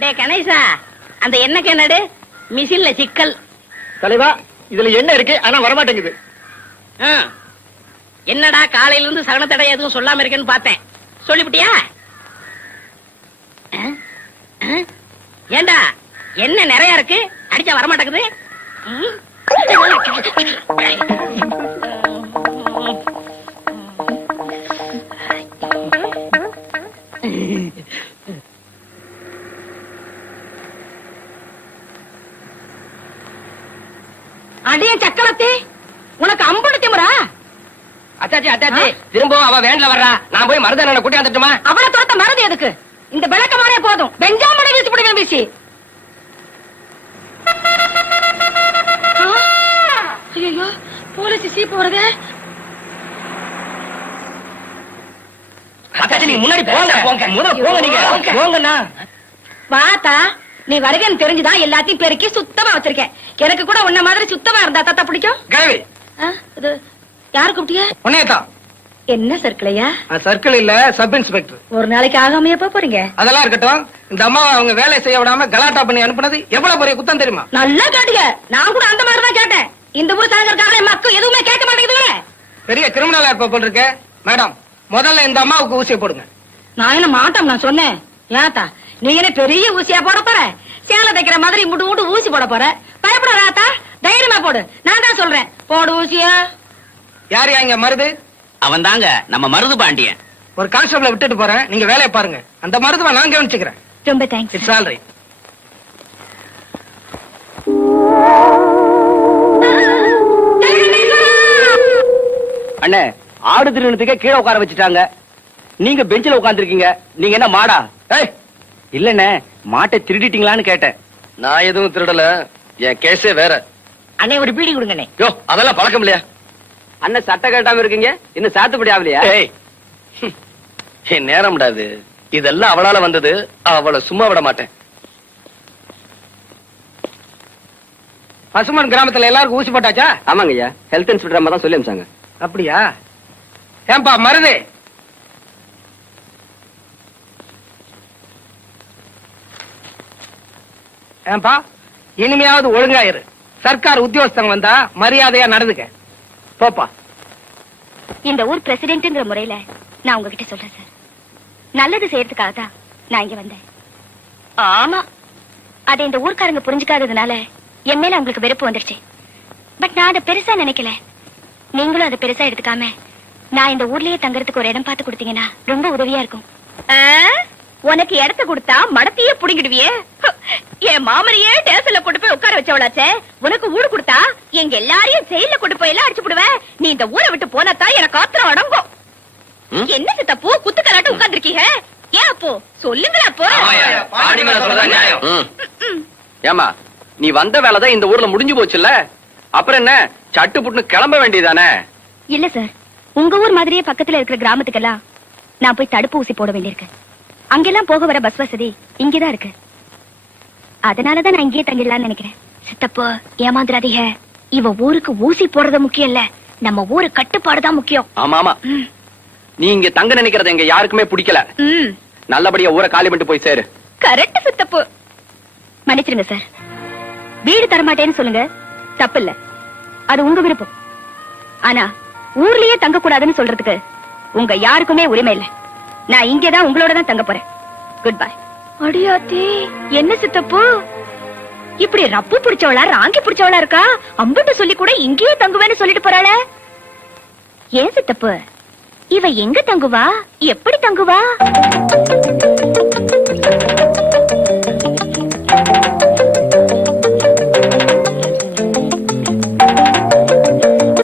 டே கணேசா அந்த எண்ணெய் என்னடு மிஷின்ல சிக்கல் தலைவா இதுல என்ன இருக்கு ஆனா வரமாட்டேங்குது. என்னடா காலையில இருந்து சகனத்தடை எதுவும் சொல்லாம இருக்கேன்னு பார்த்தேன் சொல்லிவிட்டியா? ஏண்டா என்ன நிறைய இருக்கு அடிச்சா வரமாட்டேங்குது ம்? அடியே சக்கரத்தி உனக்கு அம்புடு திமுறா அத்தாச்சி அத்தாச்சி. திரும்பவும் அவ வேன்ல வர்றா. நான் போய் மருதனை கூட்டி வந்துட்டுமா? அவளை துரத்த மறதி எதுக்கு? இந்த விளக்கமானே போதும். பெஞ்சாமனை வீசி விடுவேன் வீசி ஐயோ போலீஸ் சீப்பு வருதே அத்தாச்சி நீங்க முன்னாடி போங்க. போங்க. முதல்ல போங்க நீங்க. போங்கண்ணா. வாத்தா. நீ வருகன்னு தெரிஞ்சுதான் எல்லாத்தையும் பெருக்கி சுத்தமா வச்சிருக்கேன். எனக்கு கூட உன்ன மாதிரி சுத்தமா இருந்தா தாத்தா பிடிக்கும்? கிழவி ஆ, இது யாரு கூப்பிட்டிய? உன்னையத்தான் என்ன சர்க்கிளையா சர்க்கிள் இல்ல சப் இன்ஸ்பெக்டர் ஒரு நாளைக்கு ஆகாமையா போறீங்க? அதெல்லாம் இருக்கட்டும். இந்த அம்மா அவங்க வேலை செய்ய விடாம கலாட்டா பண்ணி அனுப்புனது எவ்வளவு பெரிய குத்தம் தெரியுமா? நல்லா கேட்டுங்க நான் கூட அந்த மாதிரி தான் கேட்டேன். இந்த ஊர் சாயங்காலம் மக்கள் எதுவுமே கேட்க மாட்டேங்குதுங்க பெரிய கிரிமினலா இருப்ப போல் இருக்கு. மேடம் முதல்ல இந்த அம்மாவுக்கு ஊசியை போடுங்க. நான் என்ன மாட்டோம் நான் சொன்னேன்? ஏத்தா நீ என்ன பெரிய ஊசியா போட போற? சேலை தைக்கிற மாதிரி முட்டு முட்டு ஊசி போட போற? பயப்பட ராத்தா தைரியமா போடு. நான் தான் சொல்றேன். போடு ஊசியா. யார் இங்க மருது? அவன் தாங்க நம்ம மருது பாண்டியன். ஒரு கான்ஸ்டபிள விட்டுட்டு போறேன். நீங்க வேலையை பாருங்க. அந்த மருதுவை நான் கவனிச்சுக்கிறேன். ரொம்ப தேங்க்ஸ் இட்ஸ் ஆல் ரைட் அண்ணே ஆடு திருநத்துக்கே கீழே உட்கார வச்சுட்டாங்க. நீங்க பெஞ்சில உட்கார்ந்திருக்கீங்க. நீங்க என்ன மாடா? ஏய் இல்லண்ணே மாட்டை திருடிட்டீங்களான்னு கேட்டேன். நான் எதுவும் திருடல என் கேஸே வேற. அண்ணே ஒரு பீடி கொடுங்கண்ணே. யோ அதெல்லாம் பழக்கம் இல்லையா? அண்ணன் சட்டை கட்டாம இருக்கீங்க இன்னும் சாத்துப்படி ஆகலையா. என் நேரம் விடாது. இதெல்லாம் அவளால வந்தது அவளை சும்மா விட மாட்டேன். பசுமன் கிராமத்துல எல்லாருக்கும் ஊசி போட்டாச்சா? ஆமாங்க ஐயா ஹெல்த் இன்ஸ்பெக்டர் அம்மா தான் சொல்லி அமிச்சாங்க அப்படியா? ஏன்பா மருது! ஏன்பா இனிமையாவது ஒழுங்காயிரு சர்க்கார் உத்தியோகஸ்தங்க வந்தா மரியாதையா நடந்துக்க. போப்பா. இந்த ஊர் பிரசிடென்ட்ங்கிற முறையில நான் உங்ககிட்ட சொல்றேன் சார். நல்லது செய்யறதுக்காக தான் நான் இங்க வந்தேன். ஆமா. அதை இந்த ஊர்க்காரங்க புரிஞ்சுக்காததுனால என் மேல உங்களுக்கு வெறுப்பு வந்துருச்சு பட் நான் அதை பெருசா நினைக்கல. நீங்களும் அதை பெருசா எடுத்துக்காம நான் இந்த ஊர்லயே தங்கறதுக்கு ஒரு இடம் பார்த்து கொடுத்தீங்கன்னா ரொம்ப உதவியா இருக்கும். உனக்கு இடத்த கொடுத்தா மடத்தையே புடிங்கிடுவியே? உனக்கு ஊடு கொடுத்தா? எங்க எல்லாரையும் ஜெயில கொண்டு போய் எல்லாம் அடிச்சு விடுவேன் நீ இந்த ஊரை விட்டு போனதான் எனக்கு ஆத்திரம் அடங்கும்? என்ன சித்தப்போ குத்து கலாட்டு உட்கார்ந்துருக்கீங்க? ஏன் அப்போ? சொல்லுங்களா அப்போ. ஏமா நீ வந்த வேலைதான் இந்த ஊர்ல முடிஞ்சு போச்சுல்ல? அப்புறம் என்ன? சட்டு புட்டுன்னு கிளம்ப வேண்டியதானே? இல்ல சார் உங்க ஊர் மாதிரியே பக்கத்துல இருக்கிற கிராமத்துக்கெல்லாம் நான் போய் தடுப்பு ஊசி போட வேண்டியிருக்கு. அங்கெல்லாம் போக வர பஸ் வசதி இங்கதான் இருக்கு. அதனாலதான் நான் இங்கேயே தங்கிடலாம்னு நினைக்கிறேன். சித்தப்போ ஏமாந்துராதீங்க இவ ஊருக்கு ஊசி போடுறது முக்கியம் இல்ல நம்ம ஊரு கட்டுப்பாடு தான் முக்கியம். ஆமா ஆமா. நீ இங்க தங்க நினைக்கிறது எங்க யாருக்குமே பிடிக்கல. நல்லபடியா ஊரை காலி பண்ணிட்டு போய் சேரு. கரெக்ட் சித்தப்பு. மன்னிச்சிருங்க சார். வீடு தரமாட்டேன்னு சொல்லுங்க. தப்பு இல்ல அது உங்க விருப்பம். ஆனா ஊர்லயே தங்க கூடாதுன்னு சொல்றதுக்கு உங்க யாருக்குமே உரிமை இல்ல. நான் இங்கதான் உங்களோட தான் தங்க போறேன். குட் பை அடியாத்தி என்ன சித்தப்பு? இப்படி ரப்பு பிடிச்சவளா ராங்கி பிடிச்சவளா இருக்கா? அம்புட்டு சொல்லி கூட இங்கேயே தங்குவேன்னு சொல்லிட்டு போறாள. ஏன் சித்தப்பு? இவ எங்க தங்குவா? எப்படி தங்குவா?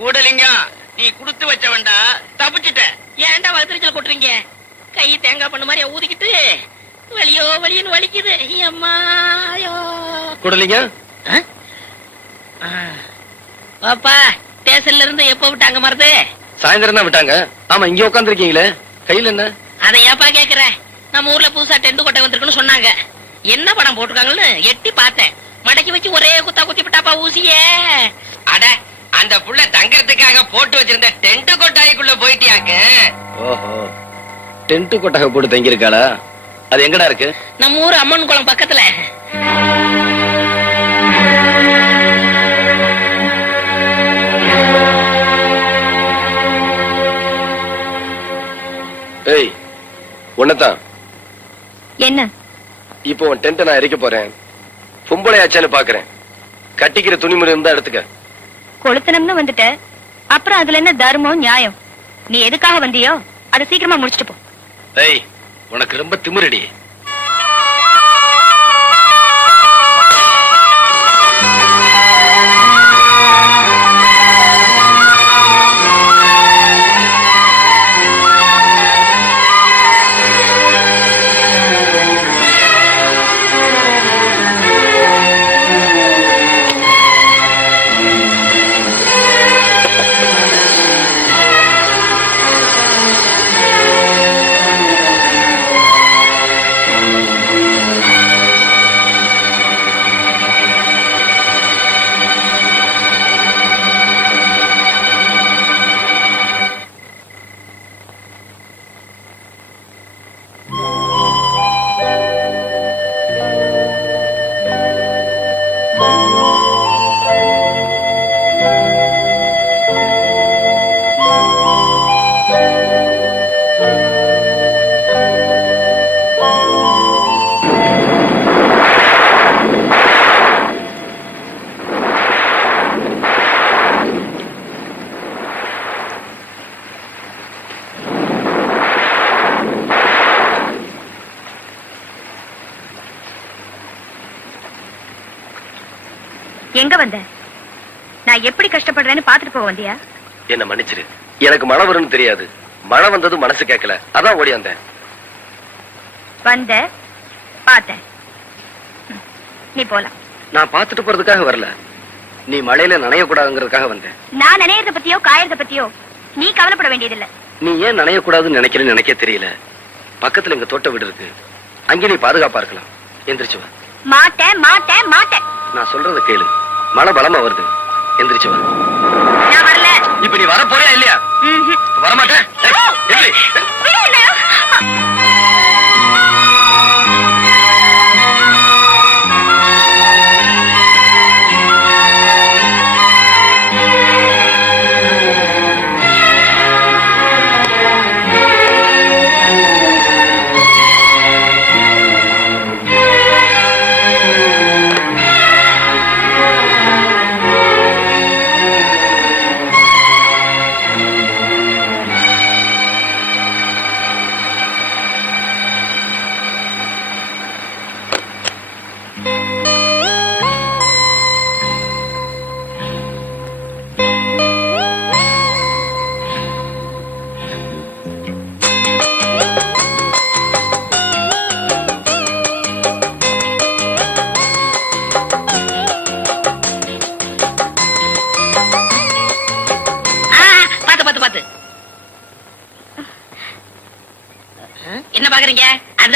கூடலிங்கம் நீ குடுத்து வச்சவன்டா தப்பிச்சிட்ட. ஏன்டா வளர்த்துச்சல் கொட்டுறீங்க? கை தேங்காய் பண்ண மாதிரி ஊதிக்கிட்டு. வலியோ வலியோன்னு வலிக்குது. அம்மாயோ குடலிங்க? பாப்பா ஸ்டேஷன்ல இருந்து எப்ப விட்டாங்க மருது? சாயந்தரம் தான் விட்டாங்க. ஆமா இங்க உட்காந்துருக்கீங்களே கையில என்ன? அதை ஏப்பா கேக்குற நம்ம ஊர்ல புதுசா டென்ட் கொட்டை வந்திருக்குன்னு சொன்னாங்க. என்ன படம் போட்டிருக்காங்கன்னு எட்டி பார்த்தேன். மடக்கி வச்சு ஒரே குத்தா குத்தி விட்டாப்பா ஊசியே. அட அந்த புள்ள தங்கறதுக்காக போட்டு வச்சிருந்த டென்ட் கொட்டாய்க்குள்ள போயிட்டியாக்கு? ஓஹோ. டென்ட் கொட்டகை போட்டு தங்கியிருக்காளா? அது எங்கடா இருக்கு? நம்ம ஊர் அம்மன் குளம் பக்கத்துல. ஏய் உன்னதான் என்ன? இப்போ உன் டென்ட் நான் எரிக்க போறேன். பொம்பளையாச்சான்னு பாக்குறேன். கட்டிக்கிற துணிமுறை இருந்தா எடுத்துக்க. கொளுத்தனம்னு வந்துட்ட. அப்புறம் அதுல என்ன தர்மம் நியாயம்? நீ எதுக்காக வந்தியோ அதை சீக்கிரமா முடிச்சிட்டு போ. ஏய் உனக்கு ரொம்ப திமிரடி. எங்க வந்த? நான் எப்படி கஷ்டப்படுறேன்னு பாத்துட்டு போக வந்தியா? என்ன மன்னிச்சிரு. எனக்கு மழை வரும்னு தெரியாது. மழை வந்தது மனசு கேட்கல அதான் ஓடி வந்தேன். வந்த? பார்த்த ம், நீ போலாம். நான் பாத்துட்டு போறதுக்காக வரல. நீ மழையில நனையக்கூடாதுங்கிறதுக்காக வந்தேன். நான் நினையறத பத்தியோ காயறத பத்தியோ நீ கவலைப்பட வேண்டியதில்ல. நீ ஏன் நனையக்கூடாதுன்னு நினைக்கிறேன்னு எனக்கே தெரியல. பக்கத்துல எங்க தோட்ட வீடு இருக்கு. அங்கே நீ பாதுகாப்பா இருக்கலாம். எந்திரிச்சு வா. மாட்டேன் மாட்டேன் மாட்டேன். நான் சொல்றத கேளு. மழை பலமா வருது. எந்திரிச்சு வா. நான் வரல. இப்ப நீ வர போறியா இல்லையா. வரமாட்டேன்.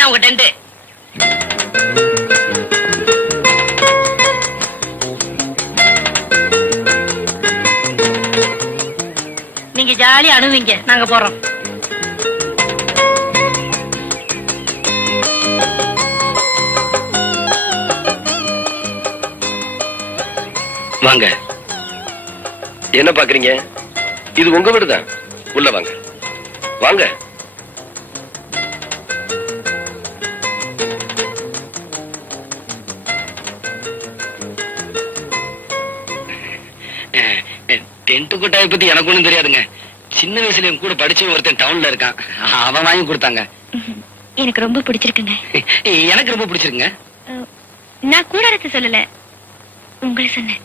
அதுதான் உங்க டென்ட் நீங்க ஜாலியா அணுவீங்க. நாங்க போறோம். வாங்க. என்ன பாக்குறீங்க இது உங்க வீடுதான். உள்ள வாங்க. வாங்க. கொட்டாயை பத்தி எனக்கு ஒண்ணும் தெரியாதுங்க. சின்ன வயசுல என் கூட படிச்ச ஒருத்தன் டவுன்ல இருக்கான். அவன் வாங்கி கொடுத்தாங்க. எனக்கு ரொம்ப பிடிச்சிருக்குங்க. எனக்கு ரொம்ப பிடிச்சிருங்க அஹ், நான் கூடாரத்தை சொல்லல. உங்களை சொன்னேன்.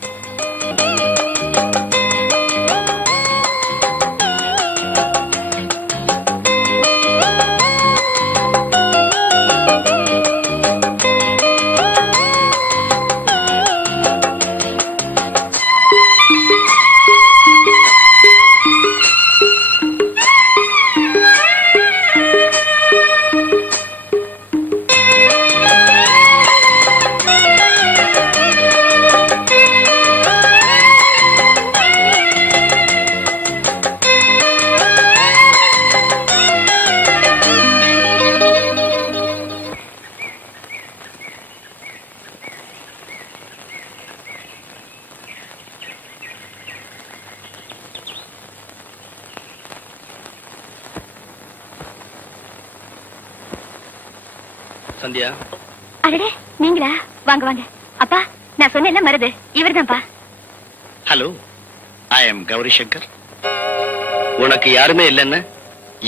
சந்தியா? அடடே நீங்களா? வாங்க வாங்க. அப்பா நான் சொன்னேன்ல Marudhu. இவர்தான்ப்பா. Hello I am Gowri Shankar. உனக்கு யாருமே இல்லைன்னு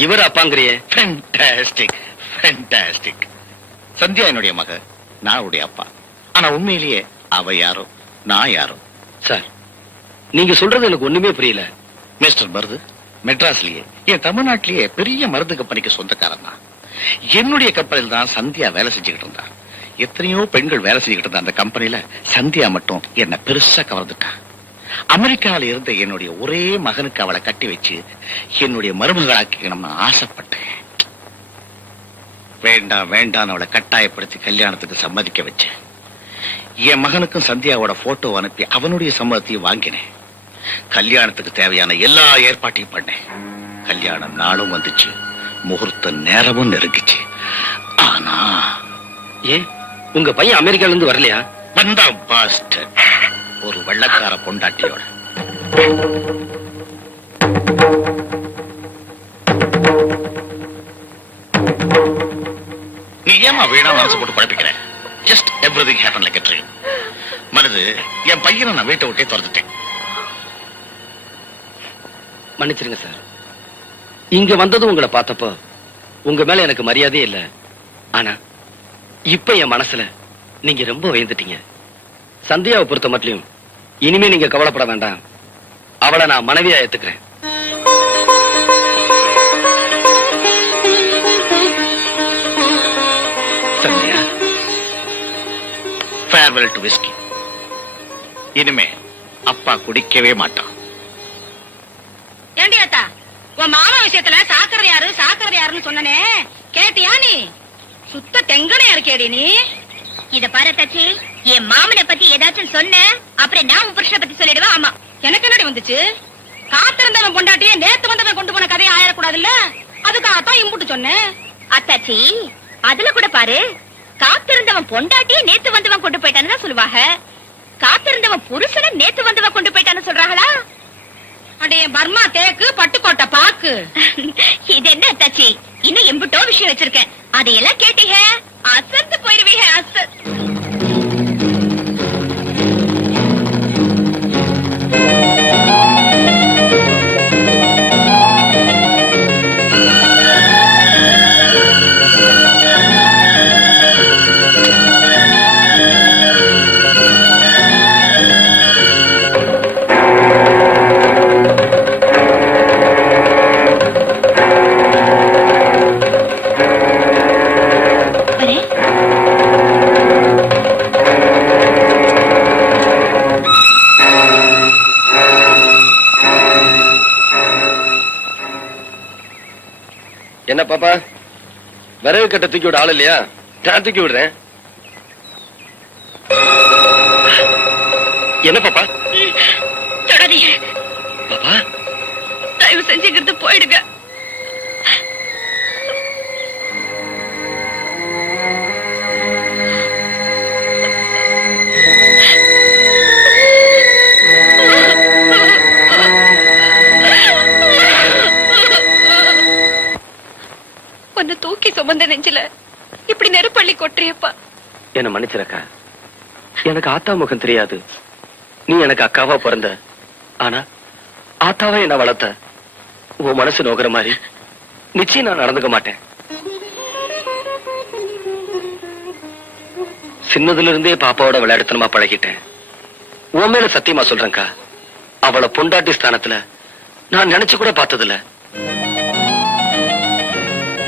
இவர் அப்பாங்கிறியே. ஃபேண்டாஸ்டிக் ஃபேண்டாஸ்டிக் சந்தியா என்னுடைய மக நான் அவருடைய அப்பா. ஆனா உண்மையிலேயே அவ யாரோ நான் யாரோ? சார் நீங்க சொல்றது எனக்கு ஒண்ணுமே புரியல. மிஸ்டர் மருது மெட்ராஸ்லயே என் தமிழ்நாட்டிலேயே பெரிய மருந்து கம்பெனிக்கு சொந்தக்காரன் தான் என்னுடைய கப்பலில் தான் சந்தியா வேலை செஞ்சுக்கிட்டு இருந்தா. எத்தனையோ பெண்கள் வேலை செஞ்சுக்கிட்டு இருந்த அந்த கம்பெனில சந்தியா மட்டும் என்ன பெருசா கவர்ந்துட்டா. அமெரிக்காவில் இருந்த என்னுடைய ஒரே மகனுக்கு அவளை கட்டி வச்சு என்னுடைய மருமகளாக்கணும்னு ஆசைப்பட்டேன். வேண்டாம் வேண்டாம் அவளை கட்டாயப்படுத்தி கல்யாணத்துக்கு சம்மதிக்க வச்சேன். என் மகனுக்கும் சந்தியாவோட போட்டோ அனுப்பி அவனுடைய சம்மதத்தையும் வாங்கினேன். கல்யாணத்துக்கு தேவையான எல்லா ஏற்பாட்டையும் பண்ணேன். கல்யாணம் நாளும் வந்துச்சு. முகூர்த்த நேரமும் நெருங்கிச்சு. ஆனா ஏன் உங்க பையன் அமெரிக்கால இருந்து வரலையா? வந்தா பாஸ்ட் ஒரு வெள்ளக்கார பொண்டாட்டியோட. நீ ஏமா வீணா மனசு போட்டு குழப்பிக்கிற? Just everything happen like dream Marudhu என் பையனை நான் வீட்டை விட்டே திறந்துட்டேன். மன்னிச்சிருங்க சார். இங்க வந்ததும் உங்களை பார்த்தப்போ உங்க மேல எனக்கு மரியாதையே இல்ல. ஆனா இப்ப என் மனசுல நீங்க ரொம்ப உயர்ந்துட்டீங்க. சந்தியாவை பொறுத்த மட்டும் இனிமே நீங்க கவலைப்பட வேண்டாம். அவளை நான் மனைவியா ஏத்துக்கிறேன். சந்தியா ஃபேர்வெல் டு விஸ்கி இனிமே அப்பா குடிக்கவே மாட்டான். உன் மாமா விஷயத்துல சாக்கரை யாரு? சாக்கரை யாருன்னு சொன்னனே. கேட்டியா நீ? சுத்த தெங்கனையா இருக்கேடி நீ? இத பாரு தச்சி என் மாமனை பத்தி ஏதாச்சும் சொன்ன அப்புறம் நான் உன் புருஷனை பத்தி சொல்லிடுவேன் ஆமா. எனக்கு என்னடி வந்துச்சு? காத்திருந்தவன் பொண்டாட்டியே நேத்து வந்தவன் கொண்டு போன கதையை ஆயிடக்கூடாதுல்ல அதுக்காகத்தான் இம்புட்டு சொன்னேன் அத்தாச்சி அதுல கூட பாரு காத்திருந்தவன் பொண்டாட்டியே நேத்து வந்தவன் கொண்டு போயிட்டான்னு தான் சொல்லுவாங்க. காத்திருந்தவன் புருஷனை நேத்து வந்தவன் கொண்டு போயிட்டான்னு சொல்றாங்களா? அடே பர்மா தேக்கு பட்டுக்கோட்டை பாக்கு. இது என்ன தச்சி இன்னும் எம்புட்டோ விஷயம் வச்சிருக்கேன். அதையெல்லாம் கேட்டீங்க? அசந்து போயிருவீங்க அச என்ன பாப்பா? விறகு கட்ட தூக்கி விட ஆள் இல்லையா? நான் தூக்கி விடுறேன். என்ன பாப்பா? பாப்பா? தயவு செஞ்சுக்கிறது போயிடுங்க. சுமந்த நெஞ்சில. இப்படி நெருப்பள்ளி கொட்டுறியப்பா. என்ன மன்னிச்சிருக்கா? எனக்கு ஆத்தா முகம் தெரியாது. நீ எனக்கு அக்காவா பிறந்த. ஆனா ஆத்தாவா என்ன வளர்த்த. உன் மனசு நோக்கிற மாதிரி. நிச்சயம் நான் நடந்துக்க மாட்டேன். சின்னதுல இருந்தே பாப்பாவோட விளையாடுத்தனமா பழகிட்டேன். உன் மேல சத்தியமா சொல்றேன்க்கா. அவளை பொண்டாட்டி ஸ்தானத்துல நான் நினைச்சு கூட பார்த்ததில்ல.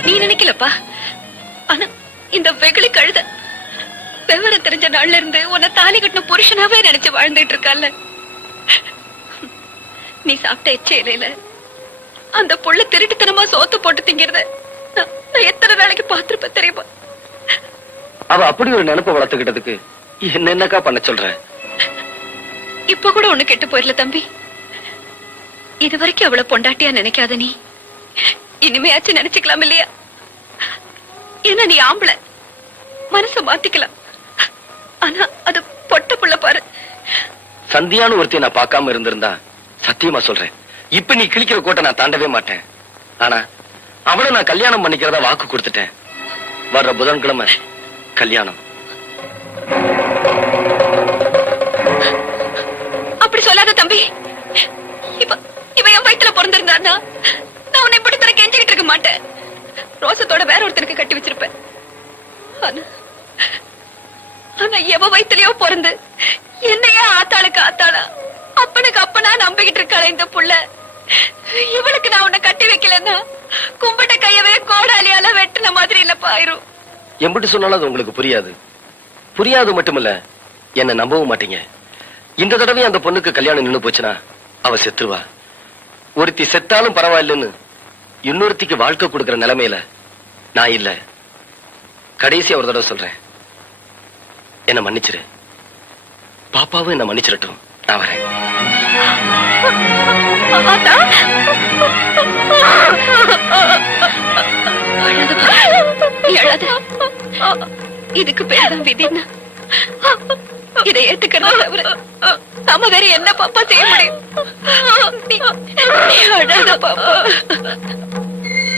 நீ நினைக்கலப்பா. ஆனா இந்த வெகுளி கழுத விவரம் தெரிஞ்ச நாள்ல இருந்து உன்னை தாலி கட்டின புருஷனாவே நினைச்சு வாழ்ந்துட்டு இருக்கல்ல. நீ சாப்பிட்ட எச்ச இலையில அந்த புள்ள திருட்டுத்தனமா சோத்து போட்டு திங்கிறத நான் எத்தனை நாளைக்கு பார்த்திருப்பேன் தெரியுமா? அவ அப்படி ஒரு நினைப்ப வளர்த்துக்கிட்டதுக்கு என்னென்னக்கா பண்ண சொல்ற? இப்ப கூட ஒண்ணு கெட்டு போயிடல தம்பி. இது வரைக்கும் அவளை பொண்டாட்டியா நினைக்காத நீ. இனிமையாச்சும் நினைச்சுக்கலாம் இல்லையா? ஏன்னா நீ ஆம்பளை? மனச மாத்திக்கலாம் ஆனா அது பொட்ட புள்ள பாரு. சந்தியான்னு ஒருத்தைய நான் பார்க்காம இருந்திருந்தா சத்தியமா சொல்றேன். இப்ப நீ கிழிக்கிற கோட்டை நான் தாண்டவே மாட்டேன். ஆனா அவளை நான் கல்யாணம் பண்ணிக்கிறதா வாக்கு கொடுத்துட்டேன். வர்ற புதன்கிழமை கல்யாணம். அப்படி சொல்லாத தம்பி. இவ இவ என் வயித்துல பிறந்திருந்தான்னா நான் உன்னை இப்படி தர கெஞ்சிக்கிட்டு இருக்க மாட்டேன். ரோசத்தோட வேற ஒருத்தனுக்கு கட்டி வச்சிருப்பேன். ஆனா எவ வயித்துலயோ பிறந்து என்னையே ஆத்தாளுக்கு ஆத்தாளா? அப்பனுக்கு அப்பனா நம்பிக்கிட்டு இருக்காள இந்த புள்ள. இவளுக்கு நான் உன்னை கட்டி வைக்கலன்னா கும்பிட்ட கையவே கோடாலியால வெட்டின மாதிரி இல்லப்பா ஆயிரும் எம்பிட்டு சொன்னாலும் அது உங்களுக்கு புரியாது. புரியாது மட்டுமல்ல என்ன நம்பவும் மாட்டீங்க. இந்த தடவை அந்த பொண்ணுக்கு கல்யாணம் நின்னு போச்சுன்னா அவ செத்துருவா. ஒருத்தி செத்தாலும் பரவாயில்லன்னு இன்னொருத்திக்கு வாழ்க்கை கொடுக்கிற நிலைமையில நான் இல்ல. கடைசி ஒரு தடவை சொல்றேன். என்ன மன்னிச்சிரு. பாப்பாவும் என்ன மன்னிச்சிடட்டும். நான் வரேன். இதுக்கு பேர் தான் விதின்னா. இதை ஏத்துக்கிறத தவிர நாம வேற என்ன பாப்பா செய்ய முடியும்? நீ அழாத பாப்பா.